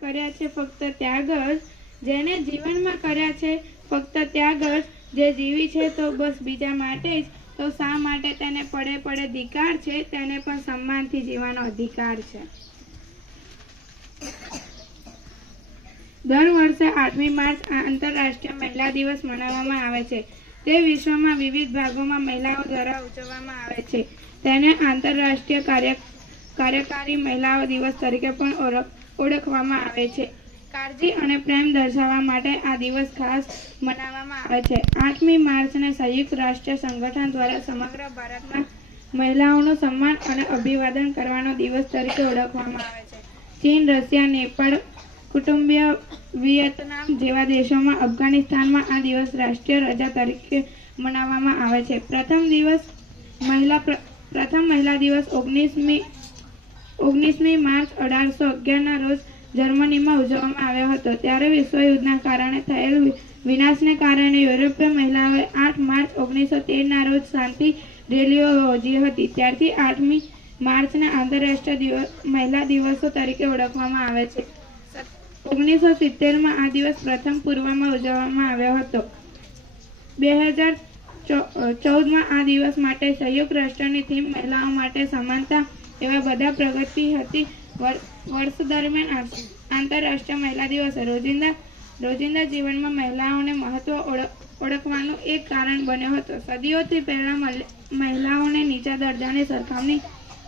કર્યા છે ફક્ત ત્યાગ જ, જેને જીવનમાં કર્યા છે ફક્ત ત્યાગ જ, જે જીવી છે તો બસ બીજા માટે જ, તો શા માટે તેને પડે પડે ધિક્કાર છે, તેને પણ સન્માનથી જીવવાનો અધિકાર છે। દર વર્ષે 8મી માર્ચ આંતરરાષ્ટ્રીય મહિલા દિવસ મનાવવામાં આવે છે। તે વિશ્વમાં વિવિધ ભાગોમાં મહિલાઓ દ્વારા ઉજવવામાં આવે છે। તેને આંતરરાષ્ટ્રીય કાર્યકારી મહિલાઓ દિવસ તરીકે પણ ઓળખવામાં આવે છે। કાળજી અને પ્રેમ દર્શાવવા માટે આ દિવસ ખાસ મનાવવામાં આવે છે। 8મી માર્ચને સંયુક્ત રાષ્ટ્ર સંગઠન દ્વારા સમગ્ર ભારતમાં મહિલાઓનું સન્માન અને અભિવાદન કરવાનો દિવસ તરીકે ઓળખવામાં આવે છે। ચીન, રશિયા, નેપાળ, કુટુંબીય વિયેતનામ જેવા દેશોમાં, અફઘાનિસ્તાનમાં આ દિવસ રાષ્ટ્રીય રજા તરીકે મનાવવામાં આવે છે। પ્રથમ મહિલા દિવસ 19મી માર્ચ 1811ના રોજ જર્મનીમાં ઉજવવામાં આવ્યો હતો। ત્યારે વિશ્વયુદ્ધના કારણે થયેલ વિનાશને કારણે યુરોપીય મહિલાઓએ 8 માર્ચ 1913ના રોજ શાંતિ રેલીઓ યોજી હતી। ત્યારથી 8મી માર્ચને આંતરરાષ્ટ્રીય મહિલા દિવસો તરીકે ઓળખવામાં આવે છે। 1970માં આ દિવસ પ્રથમ પૂર્વમાં ઉજવવામાં આવ્યો હતો। 2014માં આ દિવસ માટે સંયુક્ત રાષ્ટ્રની થીમ મહિલાઓ માટે સમાનતા એવા બધા પ્રગતિ હતી। વર્ષ દરમિયાન આંતરરાષ્ટ્રીય મહિલા દિવસે રોજિંદા જીવનમાં મહિલાઓને મહત્વ ઓળખવાનું એક કારણ બન્યો હતો। સદીઓથી પહેલા મહિલાઓને નીચા દરજ્જાની સરખામણી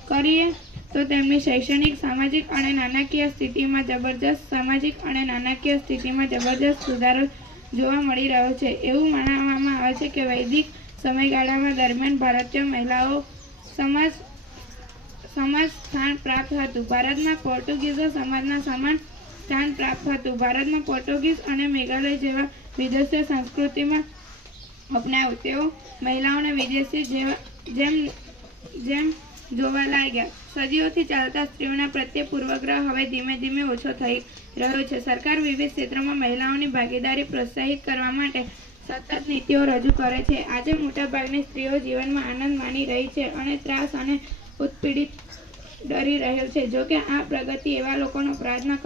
કરીએ તો તેમની શૈક્ષણિક, સામાજિક અને નાણાકીય સ્થિતિમાં જબરજસ્ત સુધારો જોવા મળી રહ્યો છે। એવું માનવામાં આવે છે કે વૈદિક સમયગાળા દરમિયાન ભારતીય મહિલાઓ સમાજ સ્થાન પ્રાપ્ત હતું। ભારતમાં પોર્ટુગીઝો સમાજના સમાન સ્થાન પ્રાપ્ત હતું। ભારતમાં પોર્ટુગીઝ અને મેઘાલય જેવા વિદેશીઓ સંસ્કૃતિમાં અપનાવ્યું। તેઓ મહિલાઓને વિદેશી જેમ જોવા લાગ્યા। સદીઓથી ચાલતા સ્ત્રીઓના પ્રત્યે પૂર્વગ્રહ હવે ધીમે ધીમે ઓછો થઈ રહ્યો છે। સરકાર વિવિધ ક્ષેત્રોમાં મહિલાઓની ભાગીદારી પ્રોત્સાહિત કરવા માટે સતત નીતિઓ રજૂ કરે છે। આજે મોટાભાગની સ્ત્રીઓ જીવનમાં આનંદ માણી રહી છે અને ત્રાસ અને ઉત્પીડિત ડરી રહેલ છે। જોકે આ પ્રગતિ એવા લોકોના પ્રયત્ન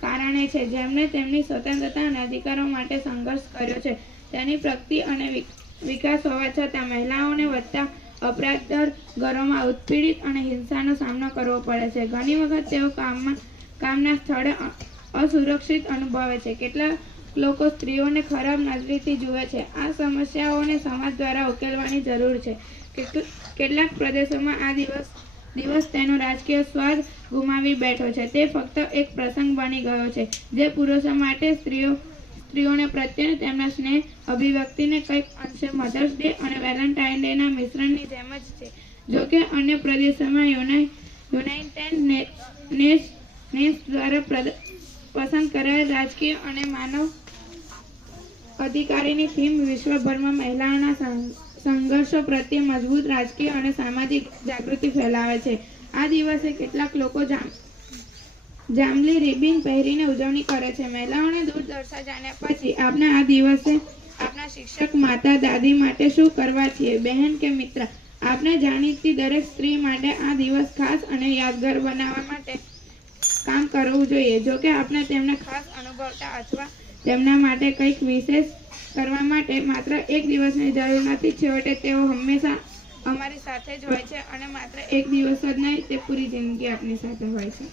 કારણે છે જેમણે તેમની સ્વતંત્રતા અને અધિકારો માટે સંઘર્ષ કર્યો છે। તેની પ્રગતિ અને વિકાસ હોવા છતાં મહિલાઓને વધતા અપરાધ દર, ઘરોમાં ઉત્પીડિત અને હિંસાનો સામનો કરવો પડે છે। ઘણી વખત તેઓ કામના સ્થળે અસુરક્ષિત અનુભવે છે। કેટલાક લોકો સ્ત્રીઓને ખરાબ નજરથી જુએ છે। આ સમસ્યાઓને સમાજ દ્વારા ઉકેલવાની જરૂર છે। કેટલાક પ્રદેશોમાં આ દિવસ તેનો રાજકીય સ્વાદ ગુમાવી બેઠો છે। તે ફક્ત એક પ્રસંગ બની ગયો છે જે પુરુષો માટે સ્ત્રીઓને પ્રત્યે તેમના સ્નેહ અભિવ્યક્તિને કંઈક અંશે મધર્સ ડે અને વેલેન્ટાઇન ડેના મિશ્રણની જેમ જ છે। જોકે અન્ય પ્રદેશોમાં યુનાઇટેડ નેશન્સ દ્વારા પસંદ કરાયેલ રાજકીય અને માનવ અધિકારની થીમ વિશ્વભરમાં મહિલાઓના સંઘર્ષો પ્રત્યે મજબૂત રાજકીય અને સામાજિક જાગૃતિ ફેલાવે છે। આ દિવસે કેટલાક લોકો જાંબલી રિબિન પહેરીને ઉજવણી કરે છે। મહિલાઓને દુર્દશા જાણ્યા પછી આપણે આ દિવસે આપણા શિક્ષક, માતા, દાદી માટે શું કરવા છીએ? બહેન કે મિત્ર, આપણે જાણીતી દરેક સ્ત્રી માટે આ દિવસ ખાસ અને યાદગાર બનાવવા માટે કામ કરવું જોઈએ। જોકે આપણે તેમને ખાસ અનુભવતા અથવા તેમના માટે કંઈક વિશેષ કરવા માટે માત્ર એક દિવસની જરૂર નથી। છેવટે તેઓ હંમેશા અમારી સાથે જ હોય છે અને માત્ર એક દિવસ જ નહીં, તે પૂરી જિંદગી આપણી સાથે હોય છે।